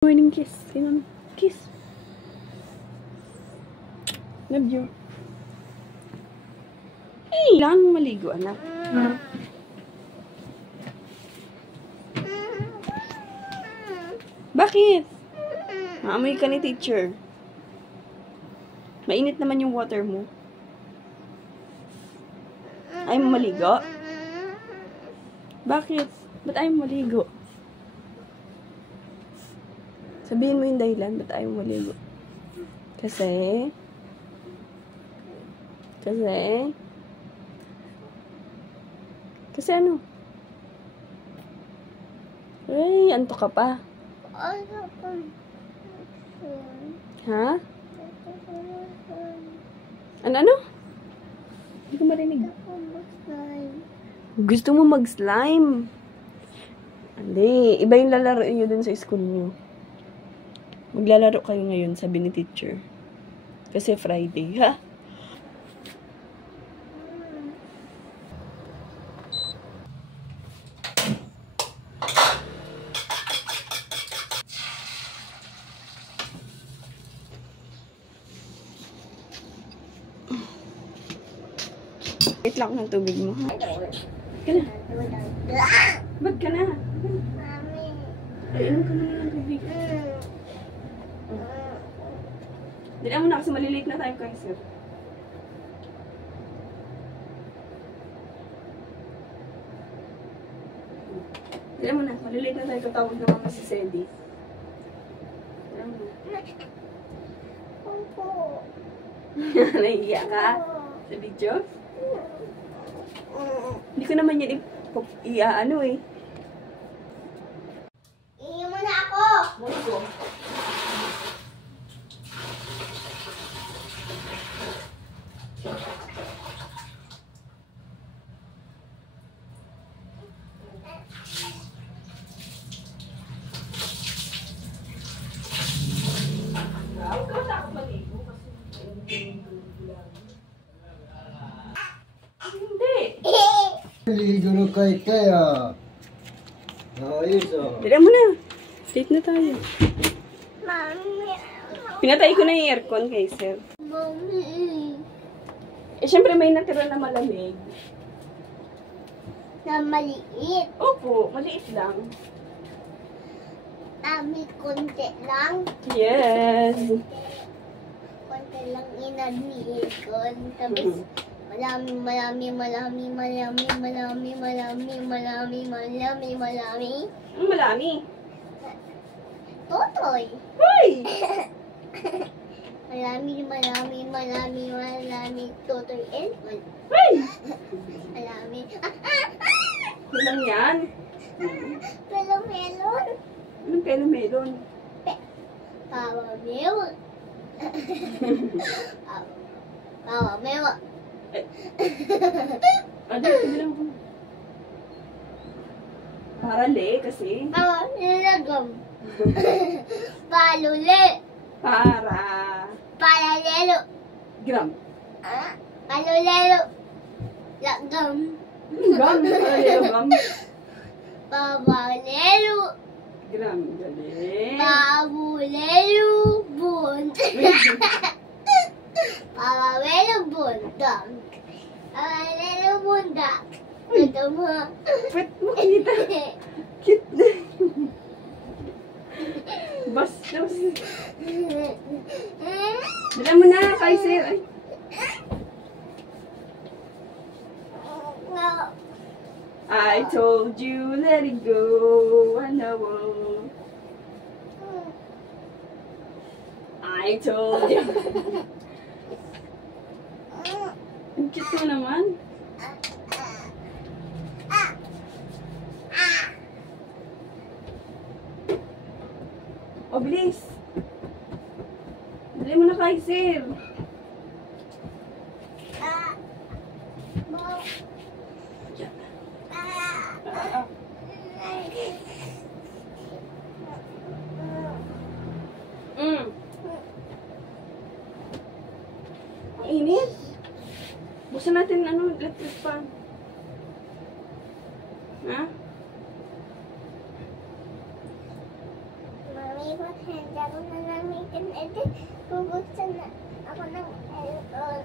Morning kiss. Sino? Kiss. Love you. Hey! Kailangan mo maligo, anak. Bakit? Maamoy ka ni teacher. Mainit naman yung water mo. Ayaw mo maligo? Bakit? Ba't ayaw mo maligo? Sabihin mo yung dahilan, ba't ayaw mo maligo? Kasi ano? Ay, antok ka pa. Ha? Ano? Hindi ko marinig. Gusto mo mag-slime? Hindi. Iba yung lalaro nyo dun sa school nyo. Maglalaro kayo ngayon, sabi ni teacher. Kasi Friday, ha? Wait lang ng tubig mo, ha? Ka na. Ba't ka na? Ay, inom ka muna ng tubig. Dali mo na kasi malilate na tayo kay sir. Dali mo na, malilate na tayo katawag na mama si Sedi. Dali mo na. Nahihiya ka? Sa video? Hindi ko naman yan i-ano eh. Iinom mo na ako! Ano? Ligo na kay Kaya. Ayos ah. Dali mo na. Late na tayo. Mami. Pinatay ko na yung aircon kay sir. Mami. Eh, syempre may natira na malamig. Na maliit. Opo, maliit lang. Ami, konti lang. Yes. Konti lang inadmiikon. Tapos, malami. Ang malami. Totoy. Hoy! Malami. Totoy. Hoy! Malami. Ilang yan? Pero melon. Anong pelo melon? Power milk. Power milk. Sige lang ko. Para le, kasi. Power nilagam. Paluli. Palalelo. Gram. Palulelo. Lagam. Gram. Paralelo gram. Pabalelo. Gram. Galing. Pabulelo. Bund. Pababelo bundak. Pababelo bundak. Ito mo. Pwet mo kita. Cute na. Bastos. Dala mo na, kay sir. Ay. I told you, let it go. I know. I told you. Ang cute mo naman. O, bilis. Dali mo na kay sir. Ang init. Buksan natin electric fan. Ha? Mami, ba't Hindi ako nanamigan. Edi, bubuksan na ako ng aircon.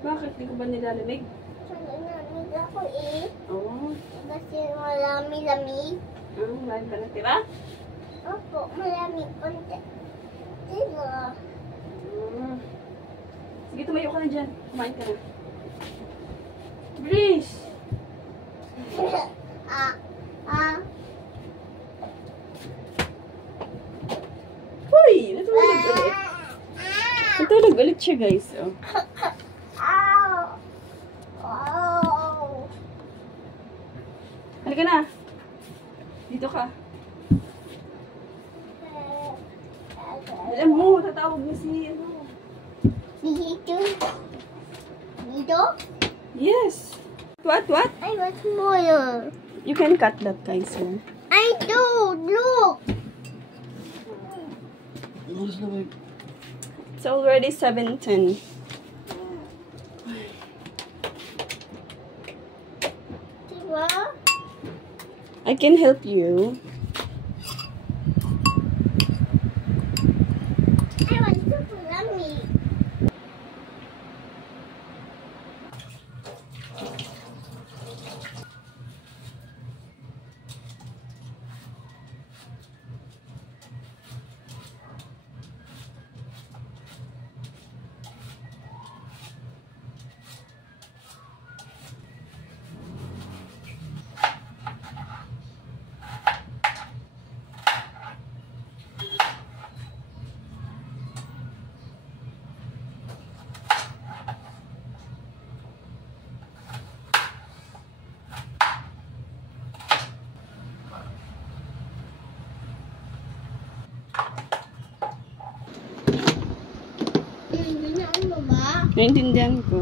Bakit? Di ko ba nilalamig? Nanamig ako eh. Oo. Kasi marami-lamig. Marami ka natira? Opo, marami konti. Diba? Sige, tumayo ka na dyan. Kumain ka na. Please! Uy! Natulog ulit. Natulog ulit siya, guys. Oh. Halika na. Dito ka. Alam mo, tatawag mo si ano. Dito? Dito? Yes. What? Ay, what's more? You can cut that, Kaiser. I do! Look! It's already 7:10. Diba? I can help you. I want to lamig. Nandun mo ba? Naintindihan ko.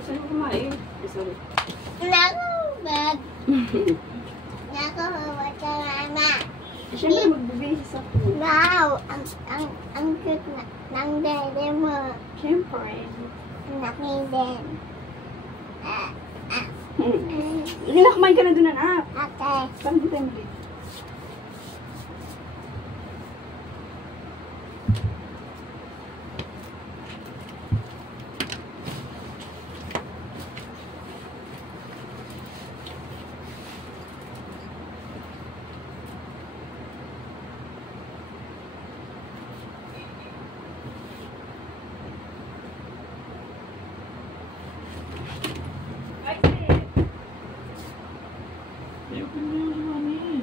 Gusto mo kumain? Sorry. Naku, bag. Naku, what's mama? Siyempre, magbibihis ako. Wow, ang cute na ng dede mo. Siyempre. Ang laki din. Hindi na, kumain ka na doon, anak. Okay. Parang di tayo mali. Open mo yung mami.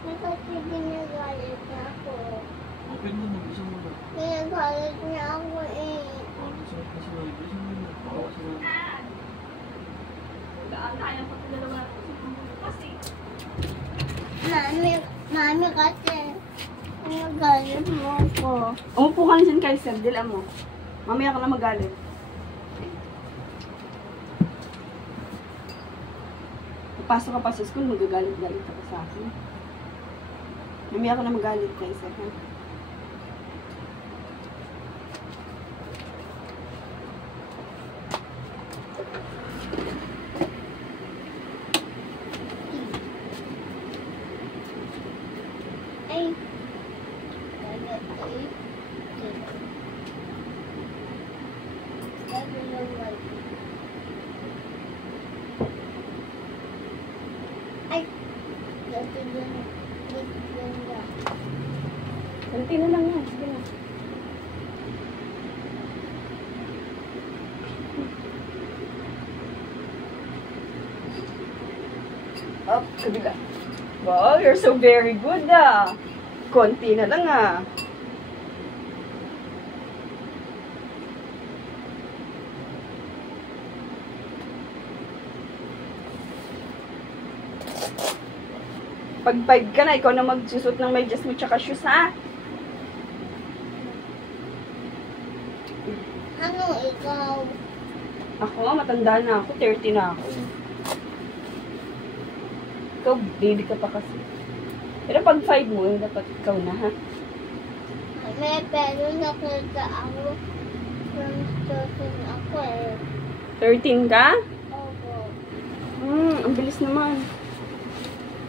Kasi ginagalit niya ako. Open mo, mag-isa mo na. Ginagalit niya ako eh. Ano sa kasi mami? Isa mo na. Baka sa mami. Mami kasi ginagalit mo ako. Umupo ka na dyan, Kaiser. Dila mo. Mamaya ka na magalit. Pasok ka pa sa school, magagalit-galit ka pa sa akin. Mamaya ka na magalit, Kaiser. Ha? Ay. Ay. Kunti na lang yan. Sige na. Up, kabila. Wow, you're so very good ah. Konti na lang ah. Pag 5 ka na, ikaw na magsusot ng medyas mo tsaka shoes ha. Ano ikaw? Ako, matanda na ako. 30 na ako. Ikaw, baby ka pa kasi. Pero pag 5 mo, dapat ikaw na, ha? May pero nakita ako. From 13 ako eh. 13 ka? Opo. Ang bilis naman.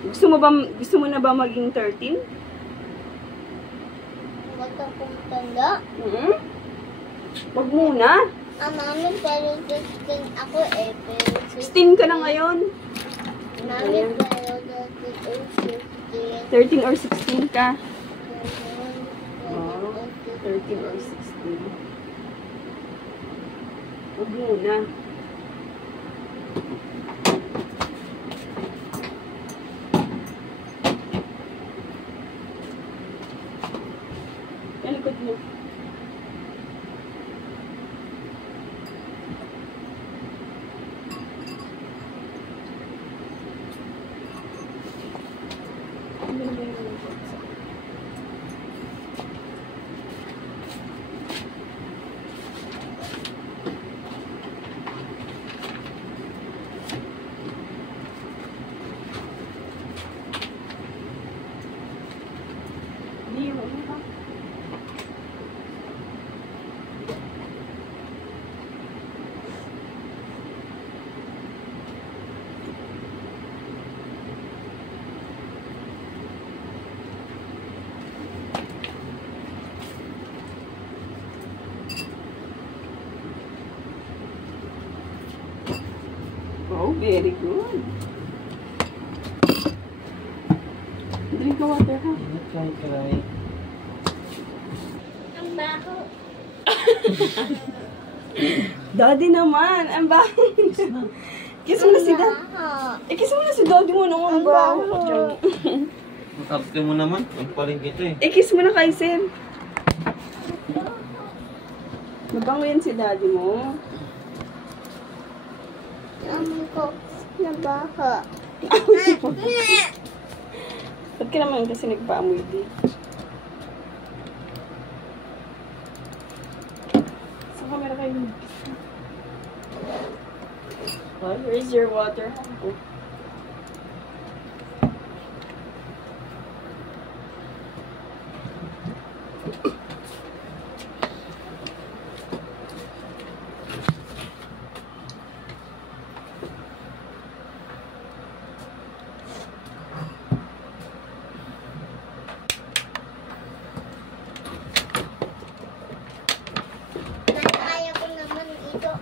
Gusto mo na ba maging 13? Ba't akong tanda? Wag muna. Mami, pero 16 ako eh. Pero 16 ka na ngayon. Mami, pero 13 13 or 16 ka. or 13 or 16. Wag muna. Yan, likod mo. Oh, very good. Drink of water, ha? Try. ang baho. Daddy naman, ang baho. Kiss mo na si Daddy. Baho. Kiss mo na si Daddy mo nung ang baho. Masarte mo naman. Ang paling kita eh. Kiss mo na kay Sen. Mabango yan si Daddy mo. Amoy ko na baho. Ba't ka naman kasi nagpaamoy di? Sa camera kayo. Where's your water? Oh. Kaya ko naman ito.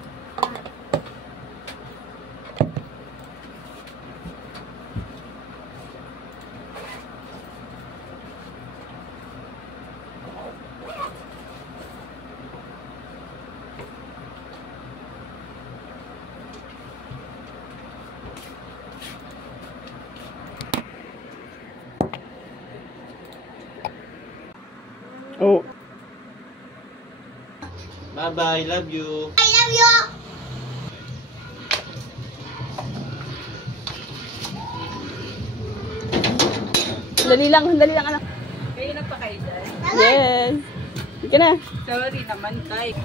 Oh. Bye-bye. Love you. I love you. Dali lang anak. Kayo na pa kayo dyan. Yes. Sige na. Sorry naman, tay.